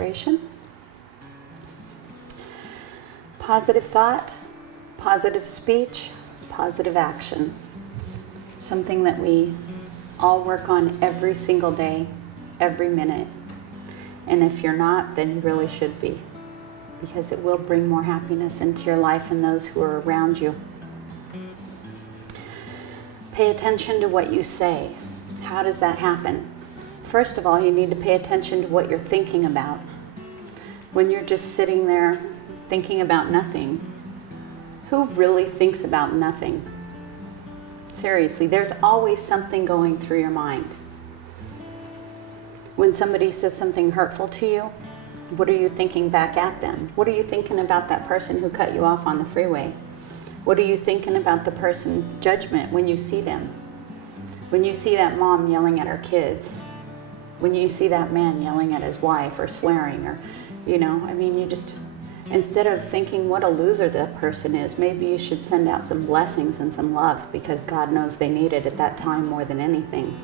vibration. Positive thought, positive speech, positive action. Something that we all work on every single day, every minute. And if you're not, then you really should be, because it will bring more happiness into your life and those who are around you. Pay attention to what you say. How does that happen? First of all, you need to pay attention to what you're thinking about. When you're just sitting there thinking about nothing, who really thinks about nothing? Seriously, there's always something going through your mind. When somebody says something hurtful to you, what are you thinking back at them? What are you thinking about that person who cut you off on the freeway? What are you thinking about the person, judgment, when you see them? When you see that mom yelling at her kids? When you see that man yelling at his wife or swearing, or, you know, I mean, you just, instead of thinking what a loser that person is, maybe you should send out some blessings and some love, because God knows they need it at that time more than anything.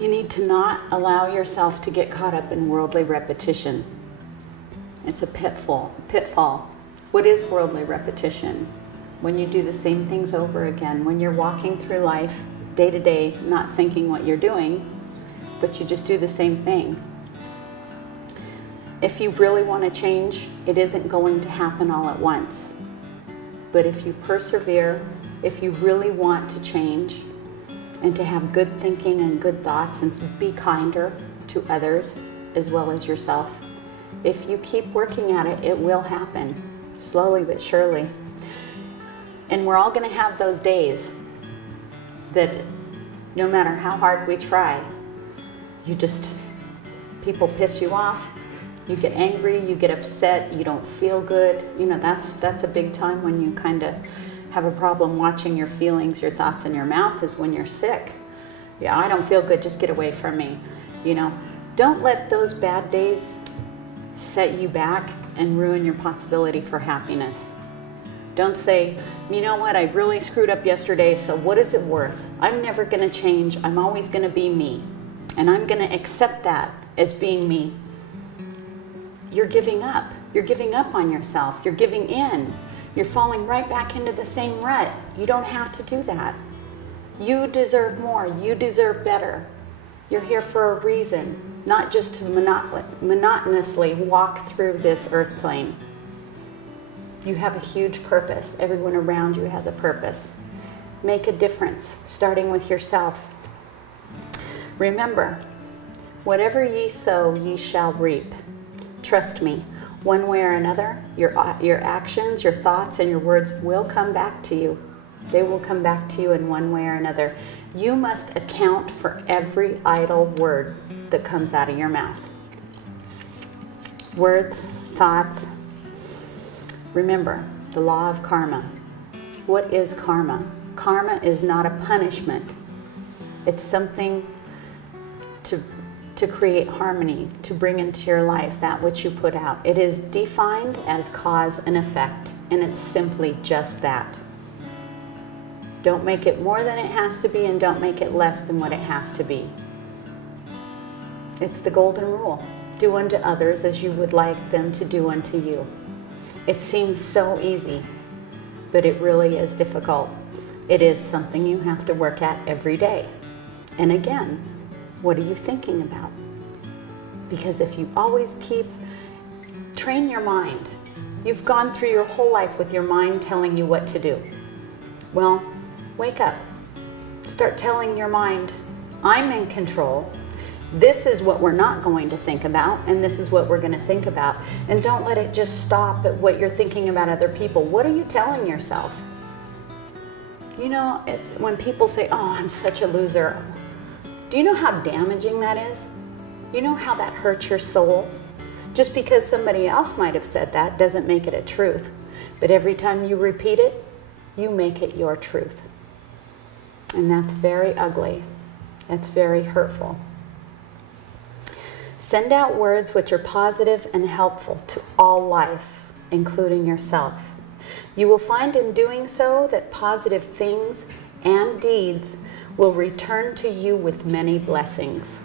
You need to not allow yourself to get caught up in worldly repetition. It's a pitfall. What is worldly repetition? When you do the same things over again, when you're walking through life day to day, not thinking what you're doing, but you just do the same thing. If you really want to change, it isn't going to happen all at once. But if you persevere, if you really want to change and to have good thinking and good thoughts and be kinder to others as well as yourself, if you keep working at it, it will happen, slowly but surely. And we're all going to have those days that no matter how hard we try, people piss you off, you get angry, you get upset, you don't feel good. You know, that's a big time when you kind of have a problem watching your feelings, your thoughts in your mouth, is when you're sick. Yeah, I don't feel good, just get away from me. You know, don't let those bad days set you back and ruin your possibility for happiness. Don't say, you know what, I really screwed up yesterday, so what is it worth? I'm never going to change. I'm always going to be me. And I'm going to accept that as being me. You're giving up. You're giving up on yourself. You're giving in. You're falling right back into the same rut. You don't have to do that. You deserve more. You deserve better. You're here for a reason, not just to monotonously walk through this earth plane. You have a huge purpose. Everyone around you has a purpose. Make a difference, starting with yourself. Remember, whatever ye sow, ye shall reap. Trust me, one way or another, your actions, your thoughts, and your words will come back to you. They will come back to you in one way or another. You must account for every idle word that comes out of your mouth. Words, thoughts. Remember, the law of karma. What is karma? Karma is not a punishment. It's something to create harmony, to bring into your life that which you put out. It is defined as cause and effect, and it's simply just that. Don't make it more than it has to be, and don't make it less than what it has to be. It's the golden rule. Do unto others as you would like them to do unto you. It seems so easy, but it really is difficult. It is something you have to work at every day. And again, what are you thinking about? Because if you always train your mind. You've gone through your whole life with your mind telling you what to do. Well, wake up. Start telling your mind, I'm in control. This is what we're not going to think about, and this is what we're going to think about. And don't let it just stop at what you're thinking about other people. What are you telling yourself? You know, when people say, oh, I'm such a loser, do you know how damaging that is? You know how that hurts your soul? Just because somebody else might have said that doesn't make it a truth. But every time you repeat it, you make it your truth. And that's very ugly. That's very hurtful. Send out words which are positive and helpful to all life, including yourself. You will find in doing so that positive things and deeds will return to you with many blessings.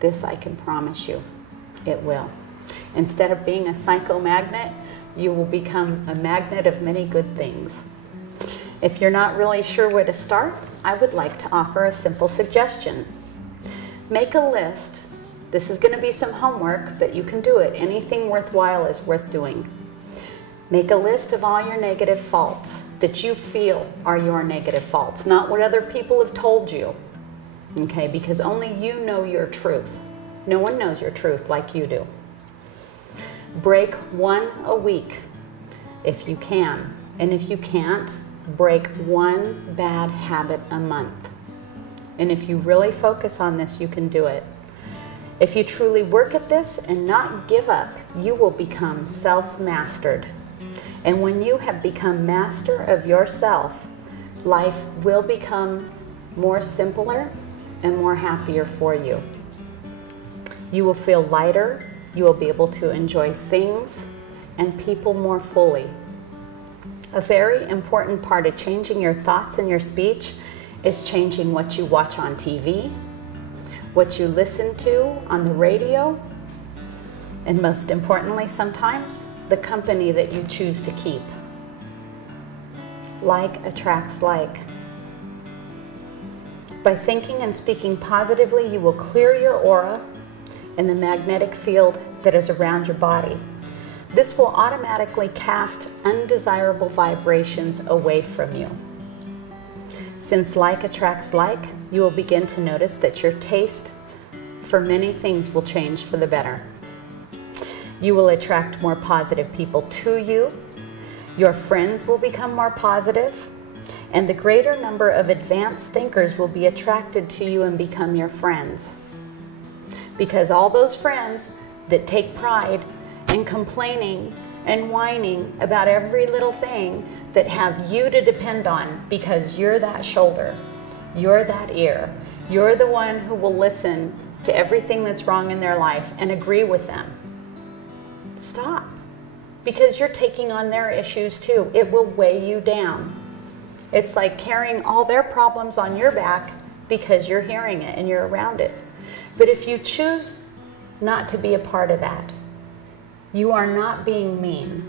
This I can promise you, it will. Instead of being a psychomagnet, you will become a magnet of many good things. If you're not really sure where to start, I would like to offer a simple suggestion. Make a list. This is going to be some homework, but you can do it. Anything worthwhile is worth doing. Make a list of all your negative faults that you feel are your negative faults, not what other people have told you. Okay, because only you know your truth. No one knows your truth like you do. Break one a week if you can. And if you can't, break one bad habit a month. And if you really focus on this, you can do it. If you truly work at this and not give up, you will become self-mastered. And when you have become master of yourself, life will become more simpler and more happier for you. You will feel lighter. You will be able to enjoy things and people more fully. A very important part of changing your thoughts and your speech is changing what you watch on TV, what you listen to on the radio, and most importantly sometimes, the company that you choose to keep. Like attracts like. By thinking and speaking positively, you will clear your aura and the magnetic field that is around your body. This will automatically cast undesirable vibrations away from you. Since like attracts like, you will begin to notice that your taste for many things will change for the better. You will attract more positive people to you. Your friends will become more positive, and the greater number of advanced thinkers will be attracted to you and become your friends. Because all those friends that take pride in complaining and whining about every little thing that have you to depend on because you're that shoulder, you're that ear, you're the one who will listen to everything that's wrong in their life and agree with them. Stop. Because you're taking on their issues too. It will weigh you down. It's like carrying all their problems on your back because you're hearing it and you're around it. But if you choose not to be a part of that, you are not being mean.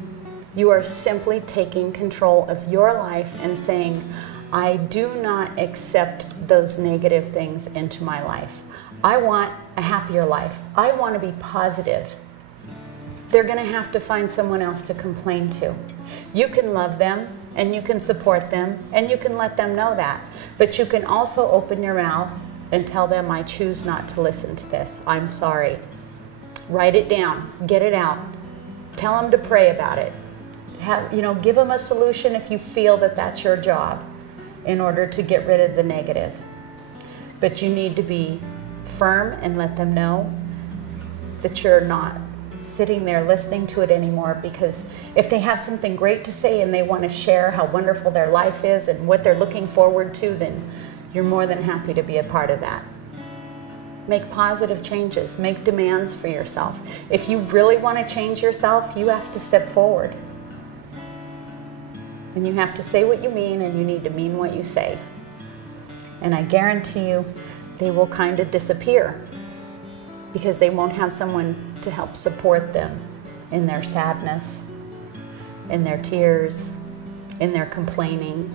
You are simply taking control of your life and saying, I do not accept those negative things into my life. I want a happier life. I want to be positive. They're going to have to find someone else to complain to. You can love them and you can support them and you can let them know that. But you can also open your mouth and tell them, I choose not to listen to this. I'm sorry. Write it down. Get it out. Tell them to pray about it. Give them a solution if you feel that that's your job in order to get rid of the negative. But you need to be firm and let them know that you're not sitting there listening to it anymore, because if they have something great to say and they want to share how wonderful their life is and what they're looking forward to, then you're more than happy to be a part of that. Make positive changes. Make demands for yourself. If you really want to change yourself, you have to step forward. And you have to say what you mean, and you need to mean what you say. And I guarantee you, they will kind of disappear because they won't have someone to help support them in their sadness, in their tears, in their complaining.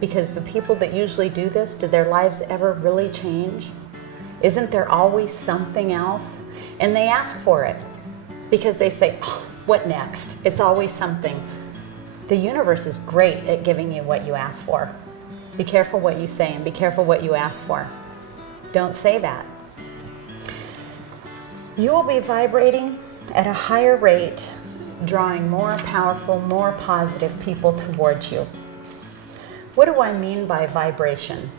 Because the people that usually do this, do their lives ever really change? Isn't there always something else? And they ask for it because they say, oh, what next? It's always something. The universe is great at giving you what you ask for. Be careful what you say and be careful what you ask for. Don't say that. You will be vibrating at a higher rate, drawing more powerful, more positive people towards you. What do I mean by vibration?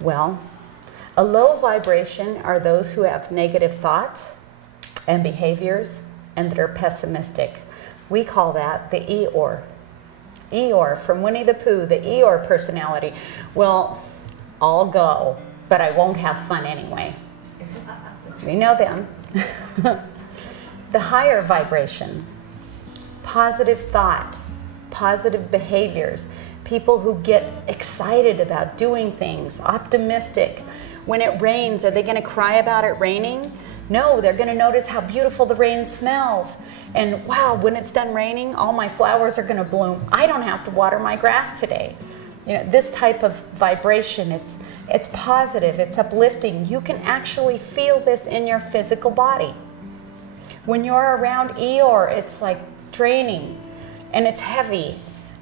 Well, a low vibration are those who have negative thoughts and behaviors and that are pessimistic. We call that the Eeyore. Eeyore from Winnie the Pooh, the Eeyore personality. Well, I'll go, but I won't have fun anyway. We know them. The higher vibration, positive thought, positive behaviors, People who get excited about doing things, optimistic. When it rains, are they going to cry about it raining? No, they're going to notice how beautiful the rain smells. And wow, when it's done raining, all my flowers are going to bloom. I don't have to water my grass today. You know, this type of vibration, it's positive, it's uplifting. You can actually feel this in your physical body. When you're around Eeyore, it's like draining and it's heavy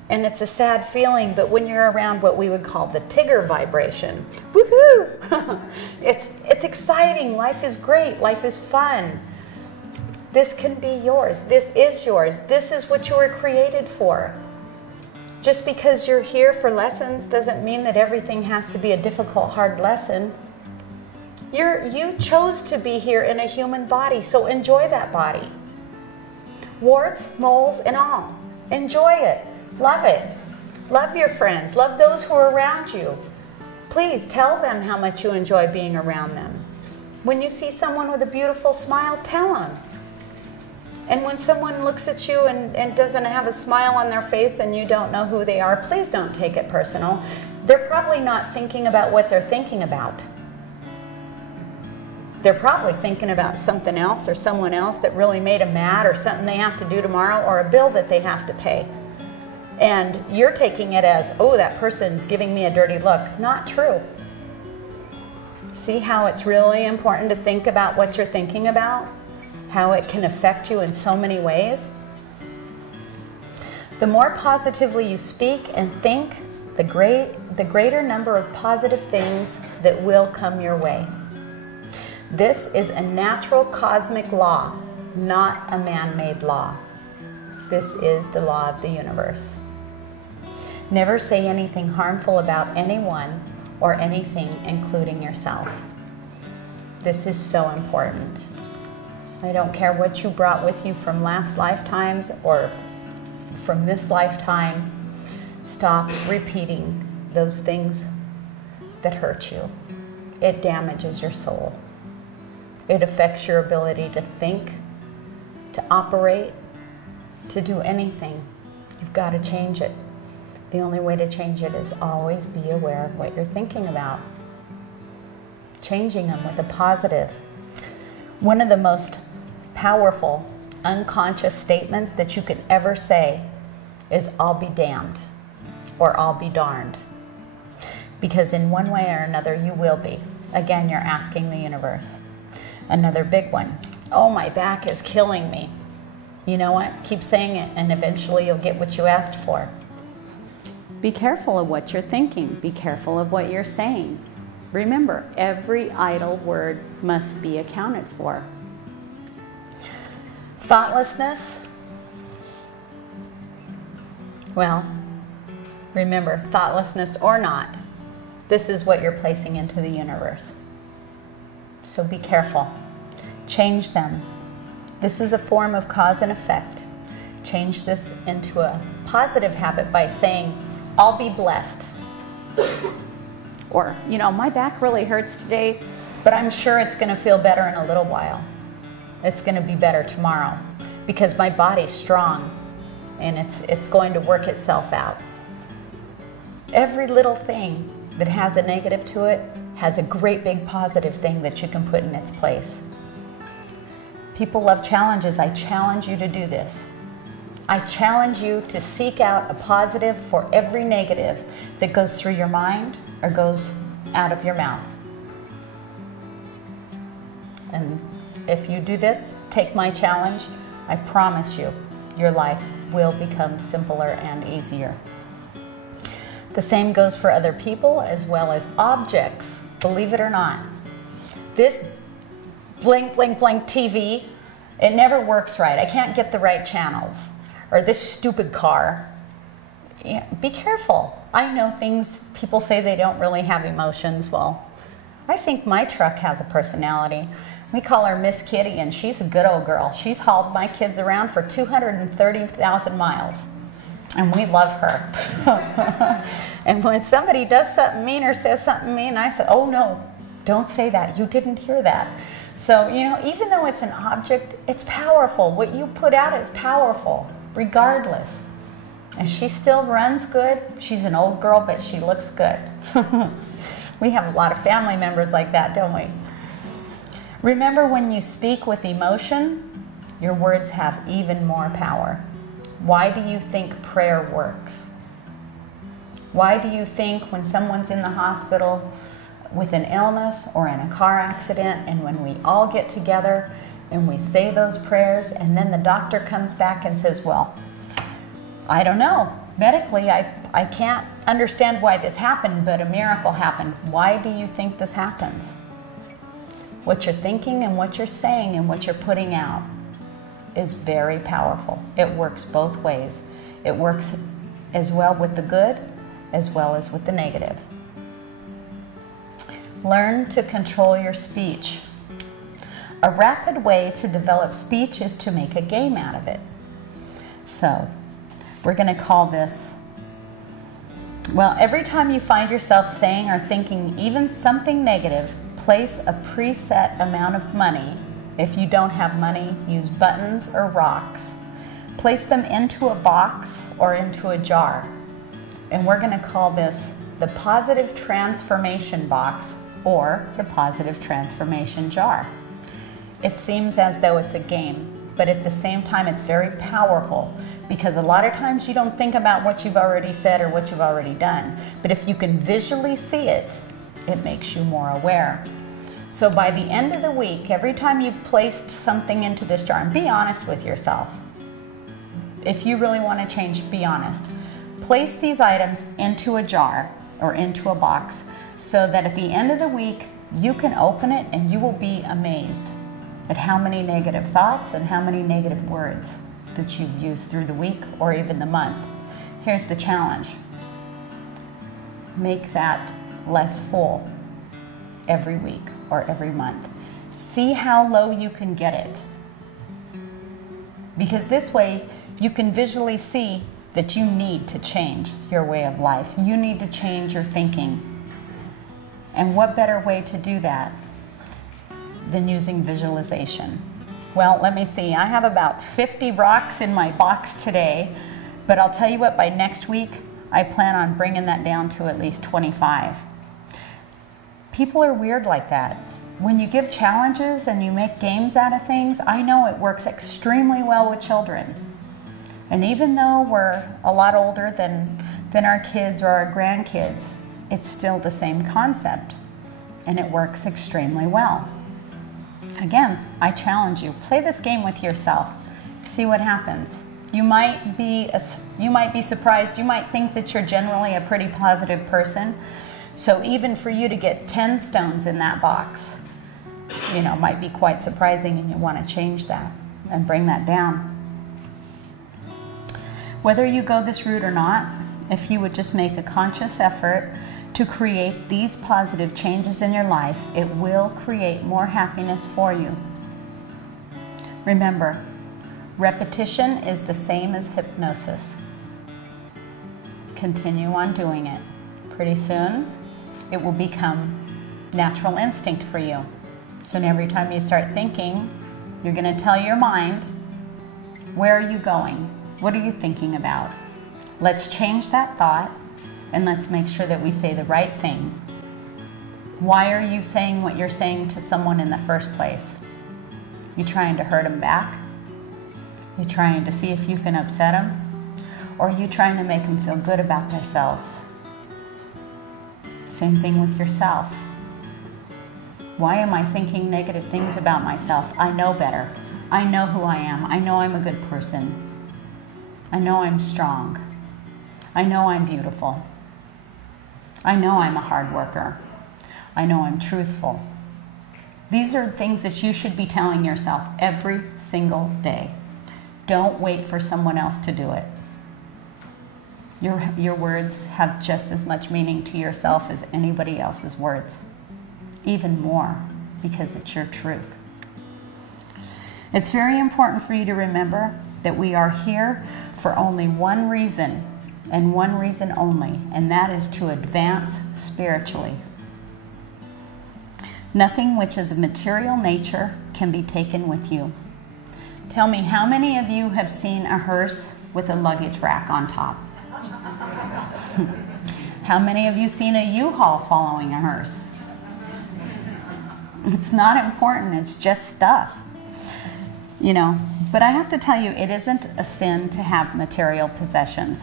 and it's a sad feeling, but when you're around what we would call the Tigger vibration, woohoo! It's exciting, life is great, life is fun. This can be yours, this is yours, this is what you were created for. Just because you're here for lessons doesn't mean that everything has to be a difficult, hard lesson. You chose to be here in a human body, so enjoy that body. Warts, moles, and all. Enjoy it. Love it. Love your friends. Love those who are around you. Please tell them how much you enjoy being around them. When you see someone with a beautiful smile, tell them. And when someone looks at you and doesn't have a smile on their face and you don't know who they are, please don't take it personal. They're probably not thinking about what they're thinking about. They're probably thinking about something else or someone else that really made them mad, or something they have to do tomorrow, or a bill that they have to pay. And you're taking it as, oh, that person's giving me a dirty look. Not true. See how it's really important to think about what you're thinking about? How it can affect you in so many ways? The more positively you speak and think, the greater number of positive things that will come your way. This is a natural cosmic law, not a man-made law. This is the law of the universe. Never say anything harmful about anyone or anything, including yourself. This is so important. I don't care what you brought with you from last lifetimes or from this lifetime. Stop repeating those things that hurt you. It damages your soul. It affects your ability to think, to operate, to do anything. You've got to change it. The only way to change it is always be aware of what you're thinking about. Changing them with a positive. One of the most powerful unconscious statements that you could ever say is, I'll be damned, or I'll be darned. Because in one way or another you will be. Again, you're asking the universe. Another big one, oh, my back is killing me. You know what? Keep saying it and eventually you'll get what you asked for. Be careful of what you're thinking. Be careful of what you're saying. Remember, every idle word must be accounted for. Thoughtlessness. Well, remember, thoughtlessness or not, this is what you're placing into the universe. So be careful. Change them. This is a form of cause and effect. Change this into a positive habit by saying, I'll be blessed. Or, you know, my back really hurts today, but I'm sure it's going to feel better in a little while. It's going to be better tomorrow because my body's strong and it's going to work itself out. Every little thing that has a negative to it has a great big positive thing that you can put in its place. People love challenges. I challenge you to do this. I challenge you to seek out a positive for every negative that goes through your mind or goes out of your mouth. And if you do this, take my challenge, I promise you, your life will become simpler and easier. The same goes for other people as well as objects, believe it or not. This blink, blink, blink TV, it never works right. I can't get the right channels. Or this stupid car. Yeah, be careful. I know things, people say they don't really have emotions. Well, I think my truck has a personality. We call her Miss Kitty, and she's a good old girl. She's hauled my kids around for 230,000 miles, and we love her. And when somebody does something mean or says something mean, I say, oh no, don't say that. You didn't hear that. So, you know, even though it's an object, it's powerful. What you put out is powerful, regardless. And she still runs good. She's an old girl, but she looks good. We have a lot of family members like that, don't we? Remember, when you speak with emotion, your words have even more power. Why do you think prayer works? Why do you think when someone's in the hospital with an illness or in a car accident, and when we all get together and we say those prayers, and then the doctor comes back and says, well, I don't know, medically I can't understand why this happened, but a miracle happened. Why do you think this happens? What you're thinking and what you're saying and what you're putting out is very powerful. It works both ways. It works as well with the good as well as with the negative. Learn to control your speech. A rapid way to develop speech is to make a game out of it. So, we're going to call this, well, every time you find yourself saying or thinking even something negative, place a preset amount of money. If you don't have money, use buttons or rocks. Place them into a box or into a jar. And we're going to call this the positive transformation box or the positive transformation jar. It seems as though it's a game, but at the same time it's very powerful, because a lot of times you don't think about what you've already said or what you've already done. But if you can visually see it, it makes you more aware. So by the end of the week, every time you've placed something into this jar, and be honest with yourself. If you really want to change, be honest. Place these items into a jar or into a box so that at the end of the week, you can open it and you will be amazed at how many negative thoughts and how many negative words that you've used through the week or even the month. Here's the challenge. Make that less full every week or every month. See how low you can get it. Because this way you can visually see that you need to change your way of life. You need to change your thinking. And what better way to do that than using visualization? Well, let me see. I have about 50 rocks in my box today, but I'll tell you what, by next week, I plan on bringing that down to at least 25. People are weird like that. When you give challenges and you make games out of things, I know it works extremely well with children. And even though we're a lot older than our kids or our grandkids, it's still the same concept, and it works extremely well. Again, I challenge you, play this game with yourself. See what happens. You might be surprised. You might think that you're generally a pretty positive person. So even for you to get 10 stones in that box, might be quite surprising, and you want to change that and bring that down. Whether you go this route or not, if you would just make a conscious effort to create these positive changes in your life, it will create more happiness for you. Remember, repetition is the same as hypnosis. Continue on doing it. Pretty soon, it will become natural instinct for you. So every time you start thinking, you're going to tell your mind, where are you going? What are you thinking about? Let's change that thought, and let's make sure that we say the right thing. Why are you saying what you're saying to someone in the first place? You trying to hurt them back? You trying to see if you can upset them? Or are you trying to make them feel good about themselves? Same thing with yourself. Why am I thinking negative things about myself? I know better. I know who I am. I know I'm a good person. I know I'm strong. I know I'm beautiful. I know I'm a hard worker. I know I'm truthful. These are things that you should be telling yourself every single day. Don't wait for someone else to do it. Your words have just as much meaning to yourself as anybody else's words. Even more, because it's your truth. It's very important for you to remember that we are here for only one reason, and one reason only, and that is to advance spiritually. Nothing which is of material nature can be taken with you. Tell me, how many of you have seen a hearse with a luggage rack on top? How many of you seen a U-Haul following a hearse? It's not important, it's just stuff. You know, but I have to tell you, it isn't a sin to have material possessions,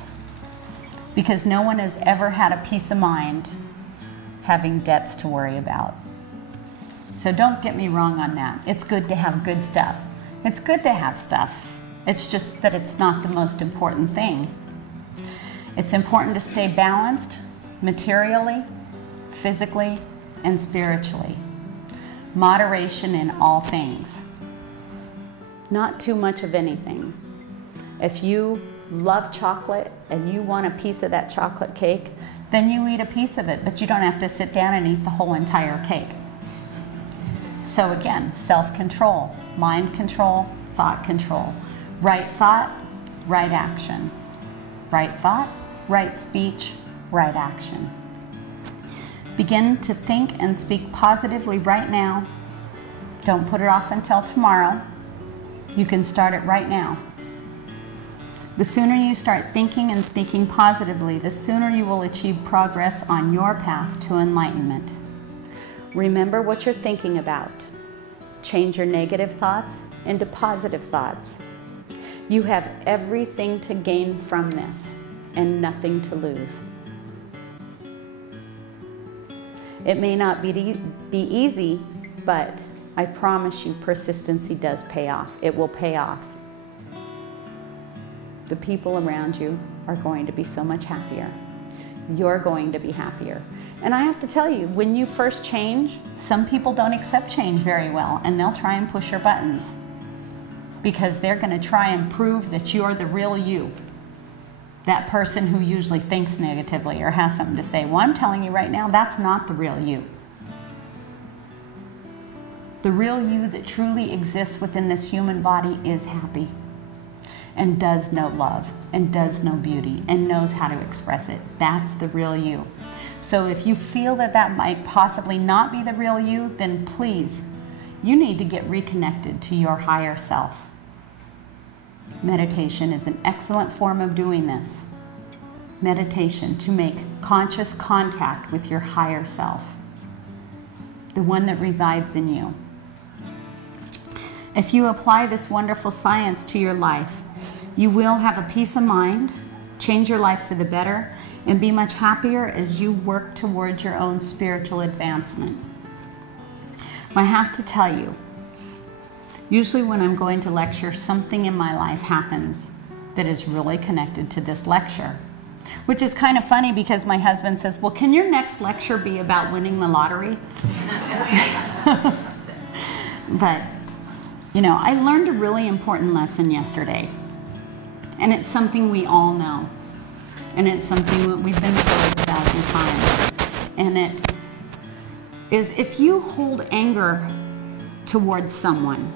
because no one has ever had a peace of mind having debts to worry about. So don't get me wrong on that. It's good to have good stuff. It's good to have stuff. It's just that it's not the most important thing. It's important to stay balanced materially, physically, and spiritually. Moderation in all things. Not too much of anything. If you love chocolate and you want a piece of that chocolate cake, then you eat a piece of it, but you don't have to sit down and eat the whole entire cake. So again, self-control, mind control, thought control. Right thought, right action. Right thought, right speech, right action. Begin to think and speak positively right now. Don't put it off until tomorrow. You can start it right now. The sooner you start thinking and speaking positively, the sooner you will achieve progress on your path to enlightenment. Remember what you're thinking about. Change your negative thoughts into positive thoughts. You have everything to gain from this and nothing to lose. It may not be easy, but I promise you persistency does pay off. It will pay off. The people around you are going to be so much happier. You're going to be happier. And I have to tell you, when you first change, some people don't accept change very well, and they'll try and push your buttons because they're going to try and prove that you're the real you. That person who usually thinks negatively or has something to say. Well, I'm telling you right now, that's not the real you. The real you that truly exists within this human body is happy and does know love and does know beauty and knows how to express it. That's the real you. So if you feel that that might possibly not be the real you, then please, you need to get reconnected to your higher self. Meditation is an excellent form of doing this. Meditation to make conscious contact with your higher self, the one that resides in you. If you apply this wonderful science to your life, you will have a peace of mind, change your life for the better, and be much happier as you work towards your own spiritual advancement. I have to tell you, usually when I'm going to lecture, something in my life happens that is really connected to this lecture. Which is kind of funny because my husband says, well, can your next lecture be about winning the lottery? But, you know, I learned a really important lesson yesterday. And it's something we all know. And it's something that we've been told 1,000 times. And it is, if you hold anger towards someone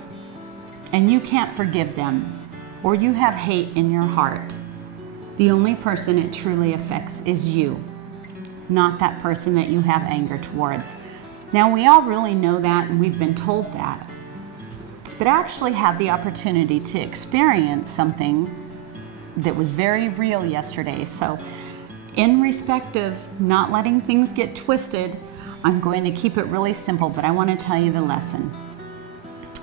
and you can't forgive them, or you have hate in your heart, the only person it truly affects is you, not that person that you have anger towards. Now, we all really know that, and we've been told that. But I actually had the opportunity to experience something that was very real yesterday. So, in respect of not letting things get twisted, I'm going to keep it really simple, but I want to tell you the lesson.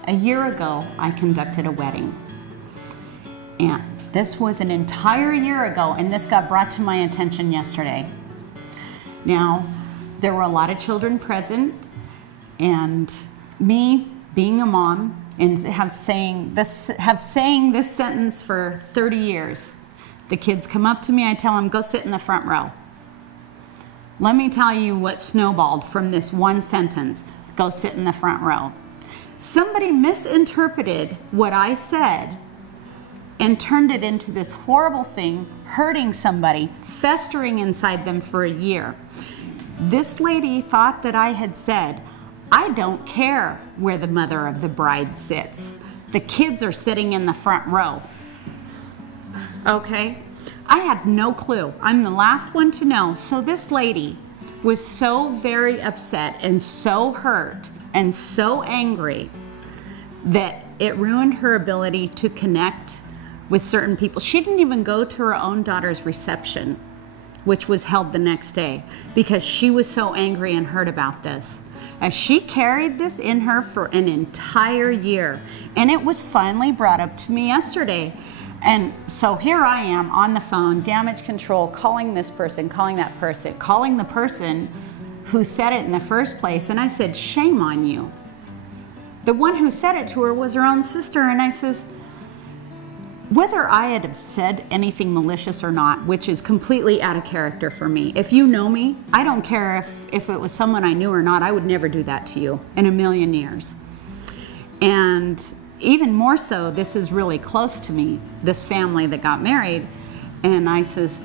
A year ago, I conducted a wedding. And this was an entire year ago, and this got brought to my attention yesterday. Now, there were a lot of children present, and me, being a mom, and have saying this sentence for 30 years. The kids come up to me, I tell them, go sit in the front row. Let me tell you what snowballed from this one sentence, go sit in the front row. Somebody misinterpreted what I said and turned it into this horrible thing, hurting somebody, festering inside them for a year. This lady thought that I had said, I don't care where the mother of the bride sits. The kids are sitting in the front row. Okay? I had no clue. I'm the last one to know. So this lady was so very upset and so hurt and so angry that it ruined her ability to connect with certain people. She didn't even go to her own daughter's reception, which was held the next day, because she was so angry and hurt about this. As she carried this in her for an entire year, and it was finally brought up to me yesterday. And so here I am on the phone, damage control, calling this person, calling that person, calling the person who said it in the first place. And I said, shame on you. The one who said it to her was her own sister. And I says, whether I had have said anything malicious or not, which is completely out of character for me. If you know me, I don't care if it was someone I knew or not, I would never do that to you in a million years. And even more so, this is really close to me, this family that got married. And I says,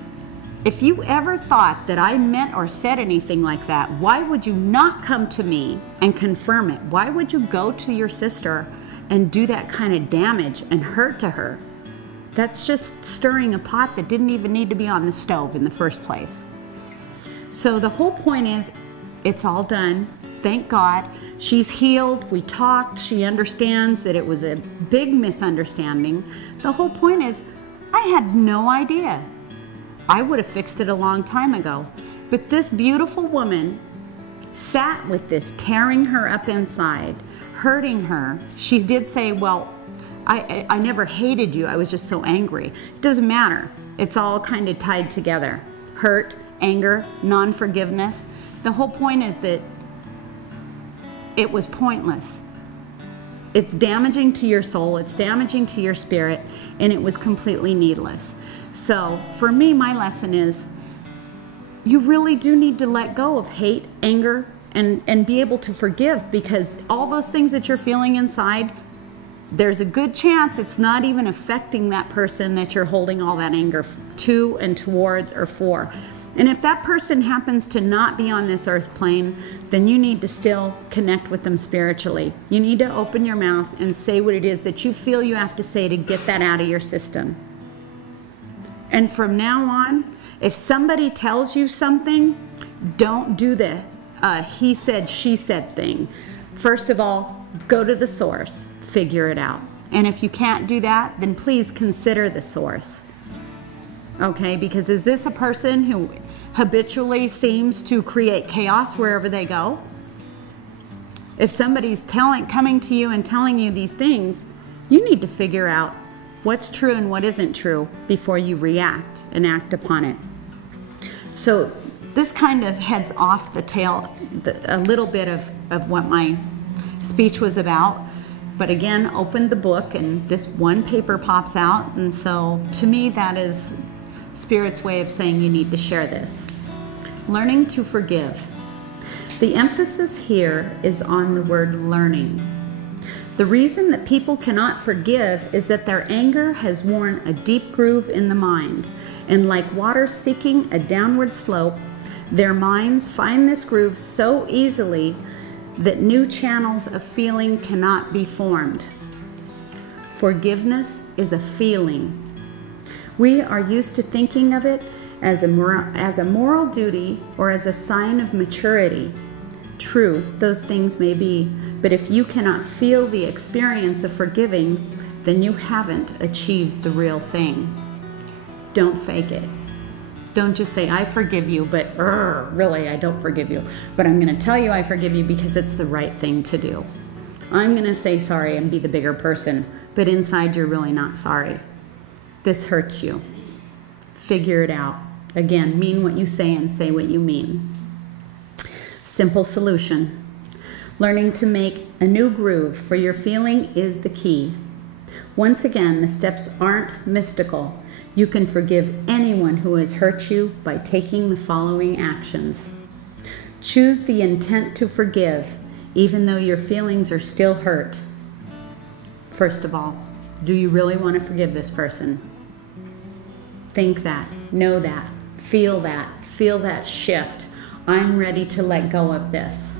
if you ever thought that I meant or said anything like that, why would you not come to me and confirm it? Why would you go to your sister and do that kind of damage and hurt to her? That's just stirring a pot that didn't even need to be on the stove in the first place. So the whole point is, it's all done. Thank God. She's healed. We talked. She understands that it was a big misunderstanding. The whole point is, I had no idea. I would have fixed it a long time ago. But this beautiful woman sat with this, tearing her up inside, hurting her. She did say, well, I never hated you. I was just so angry. It doesn't matter. It's all kind of tied together. Hurt, anger, non-forgiveness. The whole point is that it was pointless. It's damaging to your soul. It's damaging to your spirit. And it was completely needless. So for me, my lesson is you really do need to let go of hate, anger, and be able to forgive, because all those things that you're feeling inside, there's a good chance it's not even affecting that person that you're holding all that anger to and towards or for. And if that person happens to not be on this earth plane, then you need to still connect with them spiritually. You need to open your mouth and say what it is that you feel you have to say to get that out of your system. And from now on, if somebody tells you something, don't do the he said, she said thing. First of all, go to the source. Figure it out. And if you can't do that, then please consider the source. Okay, because is this a person who habitually seems to create chaos wherever they go? If somebody's coming to you and telling you these things, you need to figure out what's true and what isn't true before you react and act upon it. So this kind of heads off the tail, a little bit of what my speech was about. But again, open the book and this one paper pops out. And so to me, that is Spirit's way of saying you need to share this. Learning to forgive. The emphasis here is on the word learning. The reason that people cannot forgive is that their anger has worn a deep groove in the mind. And like water seeking a downward slope, their minds find this groove so easily that new channels of feeling cannot be formed. Forgiveness is a feeling. We are used to thinking of it as a moral duty or as a sign of maturity. True, those things may be, but if you cannot feel the experience of forgiving, then you haven't achieved the real thing. Don't fake it. Don't just say, I forgive you, but really, I don't forgive you. But I'm going to tell you I forgive you because it's the right thing to do. I'm going to say sorry and be the bigger person, but inside you're really not sorry. This hurts you. Figure it out. Again, mean what you say and say what you mean. Simple solution. Learning to make a new groove for your feeling is the key. Once again, the steps aren't mystical. You can forgive anyone who has hurt you by taking the following actions. Choose the intent to forgive, even though your feelings are still hurt. First of all, do you really want to forgive this person? Think that, know that, feel that shift. I'm ready to let go of this.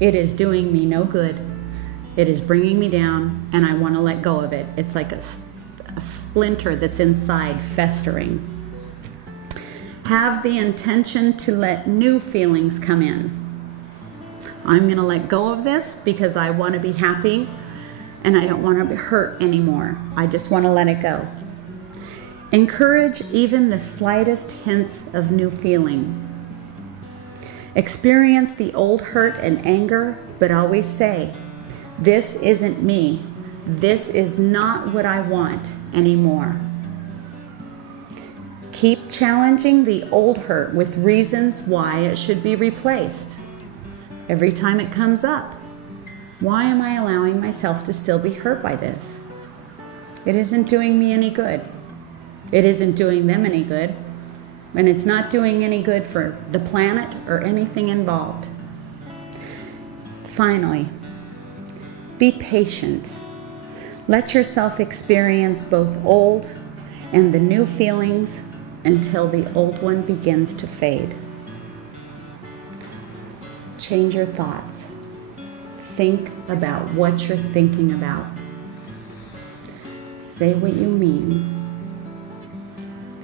It is doing me no good. It is bringing me down, and I want to let go of it. It's like a splinter that's inside festering. Have the intention to let new feelings come in. I'm going to let go of this because I want to be happy and I don't want to be hurt anymore. I just want to let it go. Encourage even the slightest hints of new feeling. Experience the old hurt and anger, but always say, this isn't me. This is not what I want anymore. Keep challenging the old hurt with reasons why it should be replaced. Every time it comes up, why am I allowing myself to still be hurt by this? It isn't doing me any good. It isn't doing them any good. And it's not doing any good for the planet or anything involved. Finally, be patient. Let yourself experience both old and the new feelings until the old one begins to fade. Change your thoughts. Think about what you're thinking about. Say what you mean.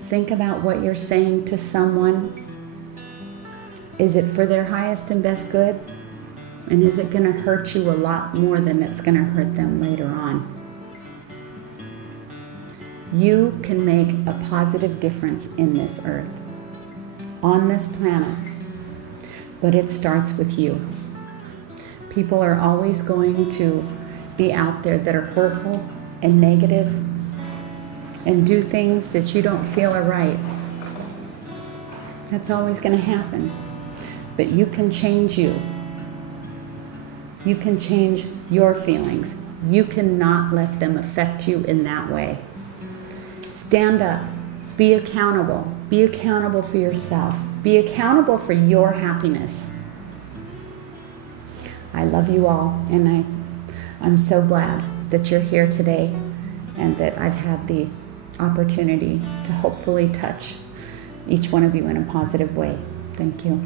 Think about what you're saying to someone. Is it for their highest and best good? And is it going to hurt you a lot more than it's going to hurt them later on? You can make a positive difference in this earth, on this planet, but it starts with you. People are always going to be out there that are hurtful and negative and do things that you don't feel are right. That's always going to happen. But you can change you. You can change your feelings. You cannot let them affect you in that way. Stand up. Be accountable. Be accountable for yourself. Be accountable for your happiness. I love you all, and I'm so glad that you're here today and that I've had the opportunity to hopefully touch each one of you in a positive way. Thank you.